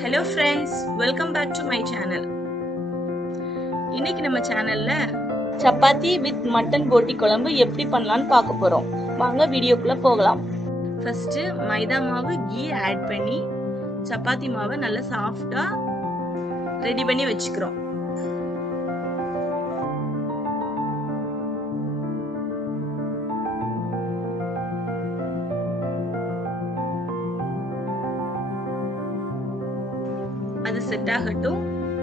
Hello friends, welcome back to my channel. இன்னைக்கு நம்ம சேனல்ல சப்பாத்தி வித் மட்டன் போட்டி குழம்பு எப்படி பண்ணலாம்னு பார்க்க போறோம். வாங்க வீடியோக்குள்ள போகலாம். ஃபர்ஸ்ட் மைதா மாவு கீ ஆட் பண்ணி சப்பாத்தி மாவை நல்லா சாஃப்ட்டா ரெடி பண்ணி வச்சுக்கிறோம். அது செட் ஆகட்டும்.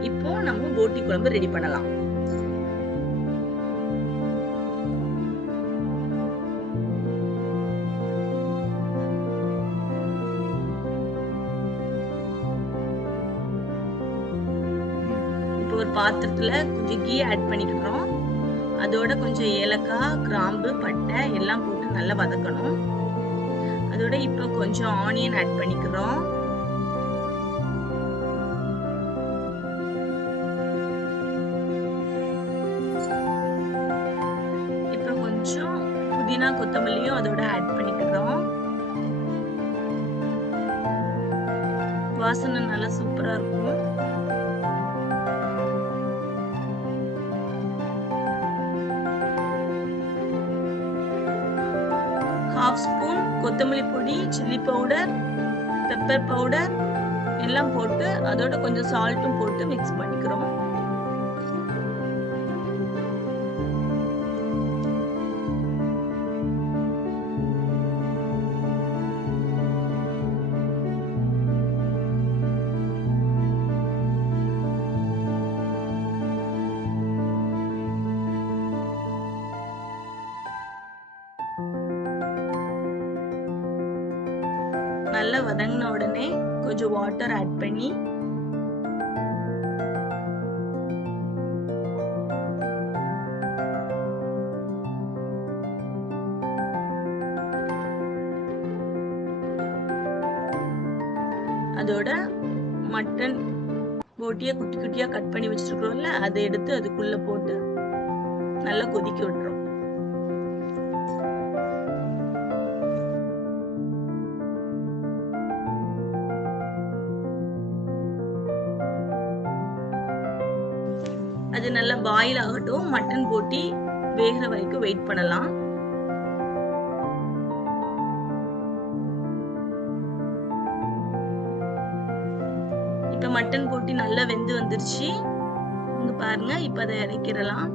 இப்போ நம்ம போட்டி குழம்பு ரெடி பண்ணலாம். இப்போ ஒரு பாத்திரத்துல கொஞ்சம் கீ ஆட் பண்ணிக்கிறோம். அதோட கொஞ்சம் ஏலக்காய், கிராம்பு, பட்டை எல்லாம் போட்டு நல்லா வதக்கணும். அதோட இப்போ கொஞ்சம் ஆனியன் ஆட் பண்ணிக்கிறோம். கொஞ்சம் புதினா கொத்தமல்லியும் அதோட ஆட் பண்ணிக்கிறோம். வாசனை நல்லா சூப்பரா இருக்கும். ½ ஸ்பூன் கொத்தமல்லி பொடி, சில்லி பவுடர், பெப்பர் பவுடர் எல்லாம் போட்டு அதோட கொஞ்சம் சால்ட்டும் போட்டு மிக்ஸ் பண்ணிக்கிறோம். நல்லா வதங்கின உடனே கொஞ்சம் வாட்டர் ஆட் பண்ணி அதோட மட்டன் போட்டியை குட்டி குட்டியா கட் பண்ணி வச்சிருக்கிறோம்ல அதை எடுத்து அதுக்குள்ள போட்டு நல்லா கொதிக்க விட்டுறோம். அது நல்லா பாயில் ஆகட்டும். மட்டன் போட்டி வேகிற வரைக்கும் வெயிட் பண்ணலாம். இப்ப மட்டன் போட்டி நல்லா வெந்து வந்துருச்சு. இங்க பாருங்க. இப்ப அதை இறக்கிடலாம்.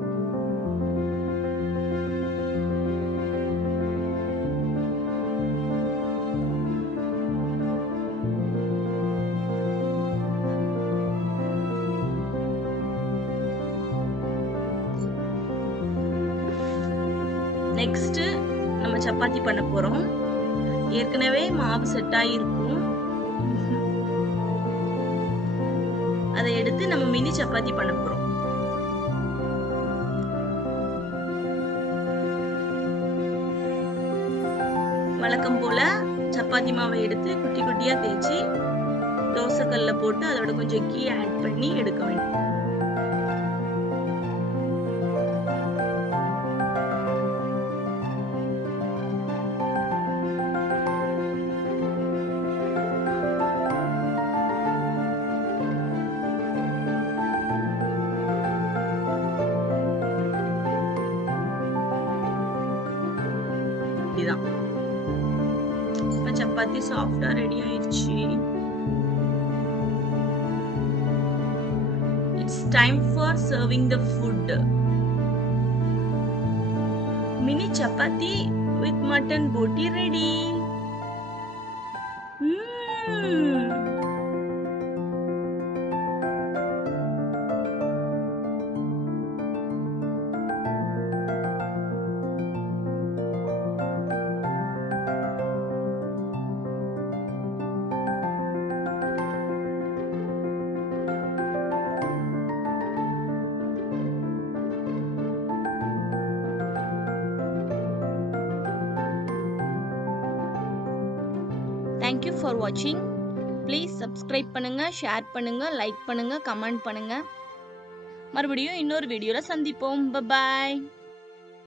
நெக்ஸ்ட் நம்ம சப்பாத்தி பண்ண போறோம். ஏற்கனவே மாவு செட் ஆகிருக்கும். அதை எடுத்து நம்ம மினி சப்பாத்தி பண்ண போறோம். வழக்கம் போல சப்பாத்தி மாவை எடுத்து குட்டி குட்டியா தேய்ச்சி தோசைக்கல்ல போட்டு அதோட கொஞ்சம் கீ ஆட் பண்ணி எடுக்க வேண்டும். இதுதான் இப்ப சப்பாத்தி சாஃப்டா ரெடி ஆயிடுச்சு. It's time for serving the food. Mini chapati with mutton boti ready. Thank you for watching. Please subscribe பண்ணுங்க, ஷேர் பண்ணுங்க, லைக் பண்ணுங்க, கமெண்ட் பண்ணுங்க. மறுபடியும் இன்னொரு வீடியோல சந்திப்போம். Bye bye.